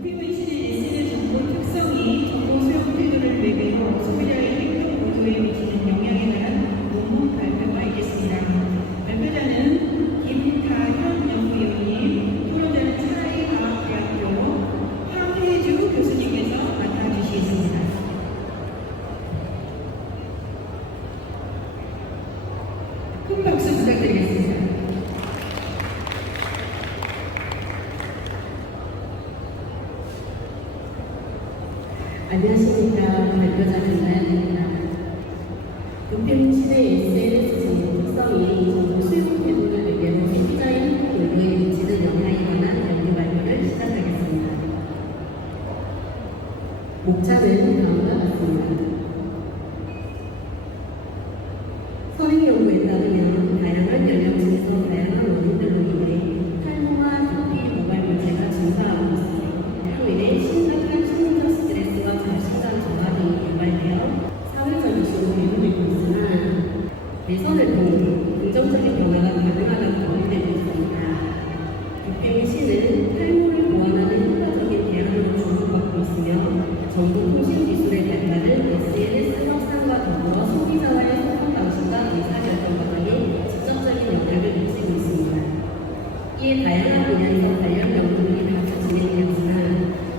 국회의실의 SNS 정보 특성이 정보 수용 태도를 매개로 소비자의 행동 모두에 미치는 영향에 관한 논문 발표가 있겠습니다. 발표자는 김다현 연구위원님, 토론자는 차이과학대학교 황혜주 교수님께서 맡아주시겠습니다. 큰 박수 부탁드리겠습니다. 안녕하십니까. 발표자는 나연입니다. 국회의실의 SNS 정보 특성이 정보 수용 태도를 매개로 소비자의 행동 요구에 미치는 영향에 관한 연구 발표를 시작하겠습니다. 목차는 다음과 같습니다. 서행 연구에 따르면 다양한 연령층에서 다양한 원인들로 인해 탈모와 두피, 모발 문제가 증가하고 있으며 이로 인해 심각한 심리적 스트레스와 자신감 저하가 유발되어 사회적 이슈로 대두되고 있으나 개선을 통해 긍정적인 변화가 가능하다고 보고되고 있습니다. 국회의실은 탈모를 보완하는 효과적인 대안으로 주목받고 있으며 정보통신기술의 발달은 SNS 확산과 더불어 소비자와의 소통 방식과 의사결정 과정에 직접적인 영향을 미치고 있습니다. 이에 다양한 분야에서 관련 연구들이 각각 진행되었지만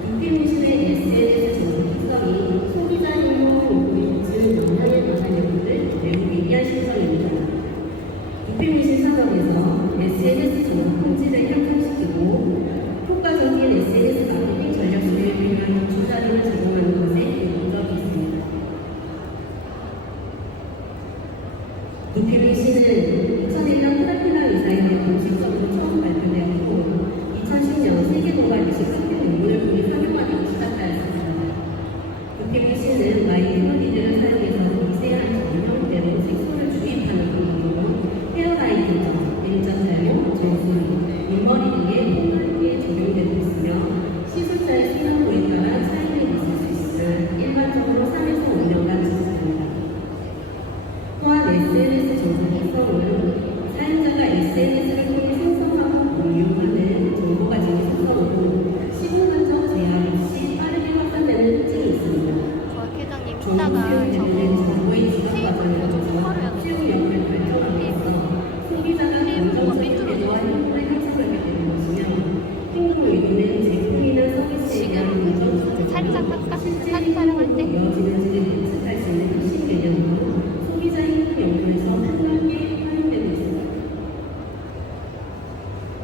국회의실의 SNS 정보 특성이 소비자 행동 요구에 미치는 영향에 관한 연구를 매우 미비한 실정입니다. 국회의실 산업에서 SNS 정보 품질을 향상시키고 효과적인 SNS 마케팅 전략 수립에 필요한 기초 자료를 제공하는 것에 목적이 있습니다. 국회의실은 2001년 프라피나 의사에 대해 공식적으로 처음 발표되었고 2010년 세계 도발 23개 논문을 통해 활용하기 시작하였습니다. 국회의실은 마이크로니드를 사용해서 미세한 전형대로 색소를 주입하는 방법으로 헤어라이팅, 냉전 사용, 정수리, 물머리 등의 폭발기에 적용되고 있으며 시술자의 수면도에 따라 차이는 있을 수 있으나 일반적으로 3에서 5년간 지속됩니다. 또한 SNS 정보 특성은 사용자가 SNS를 통해 생성하고 공유하는 정보가 지닌 특성으로 시공간적 제한 없이 빠르게 확산되는 특징이 있습니다. 회장님 정보 이따가 수용 때문에 정보의 지속 과정을 좀 거쳐서 수용 역을 발전하면서 소비자가 긍정적인 태도와 행동을 향상하게 되는 것이며 행동 의도는 제품이나 서비스에 대한 긍정 사진 촬영할 때 이어지는지를 예측할 수 있는 핵심 개념으로 소비자 행동 연구에서 한가하게 활용되고 있습니다.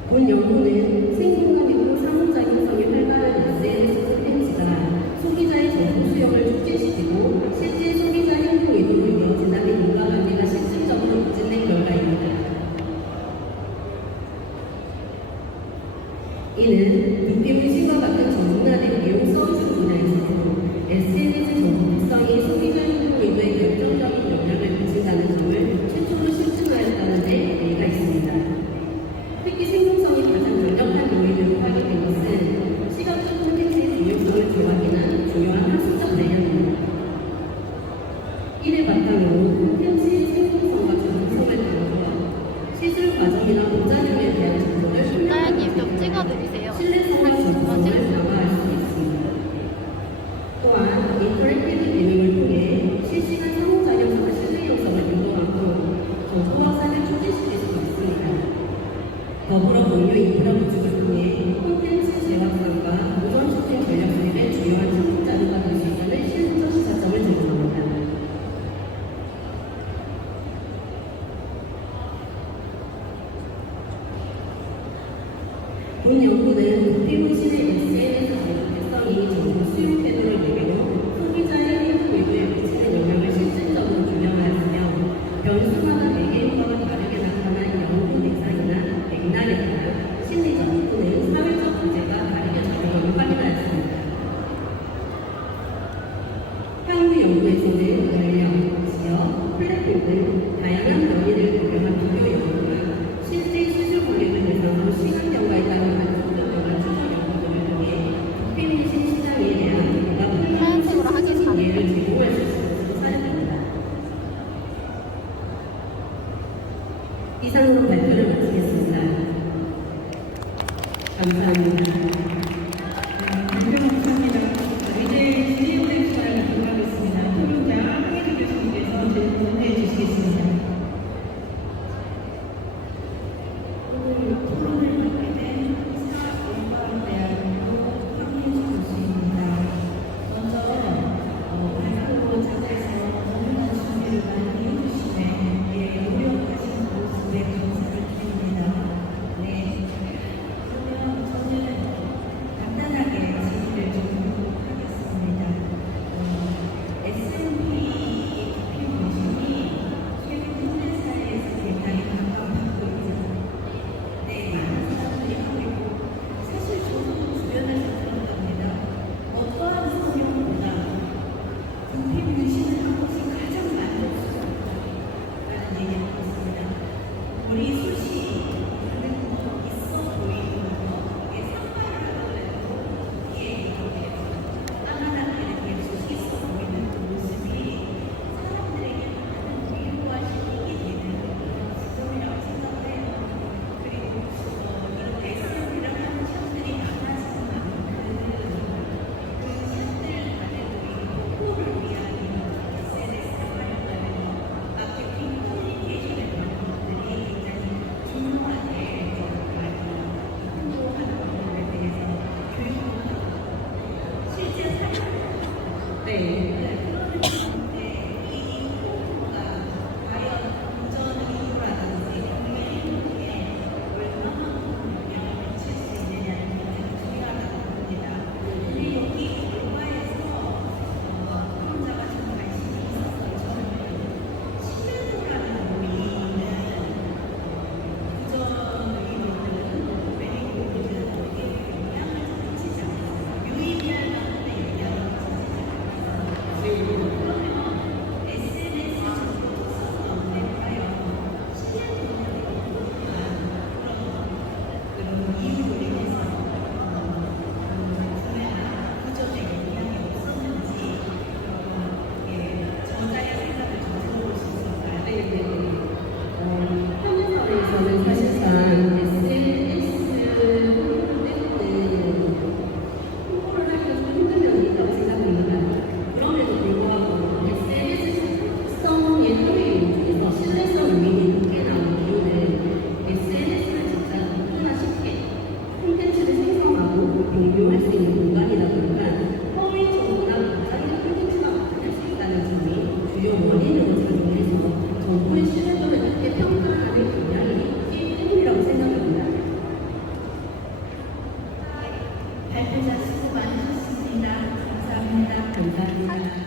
본 연구는 생동감이고 사문자 형성이 활발한 SNS 콘텐츠가 소비자의 정보 수용을 촉진시키고 실제 소비자 행동 의도로 이어진다는 인과관계가 실질적으로 입증된 결과입니다. 이는 국회의실과 같은 전문화된 내용 서비스 분야에서도 SNS 정보 특성이 소비자 행동 의도에 결정적인 영향을 미친다는 점을 최초로 실증하였다는 데 예의가 있습니다. 특히 생동성이 가장 강력한 요인으로 확인된 것은 시각적 콘텐츠의 중요성을 조합이나 중요한 학술적 내용입니다. 이를 바탕으로 콘텐츠의 생동성과 전문성을 따라서 시술 과정이나 보자료에 대한 정보를 나연님 좀 찍어드리세요. 신뢰성과 전문성을 강화할 수 있습니다. 또한 인터랙티브 기능을 통해 실시간 상호작용과 실내 영상을 유도하고 정보 확산을 촉진시킬 수 있습니다. 더불어 공유 인프라 구축을 통해 콘텐츠 재확산과 보전 촉진 전략 수립의 주요한 참고 자료가 될 수 있다는 실무적 시사점을 제공합니다. 본 연구는 국회의실의 SNS 정보 특성이 정보 수용 태도를 매개로 소비자의 행동 의도에 미치는 영향을 실질적으로 규명하였으며 변수마다 매개 효과가 다르게 나타난 연구 대상이나 맥락에 따라 심리적 또는 사회적 문제가 다르게 작용함을 확인하였습니다. 향후 연구에서는 연령, 지역, 플랫폼 등 다양한 범위를 고려한 비교 연구가 실제 수술 관리를 대상으로 시간 경과에 따른 만족도와 추적 연구들을 통해 국회의실 시장에 대한 보다 하얀색으로 하겠습니다. 이해를 제공할 수 있을 것으로 사례됩니다. 이상으로 발표를 마치겠습니다. 감사합니다. 감사합니다.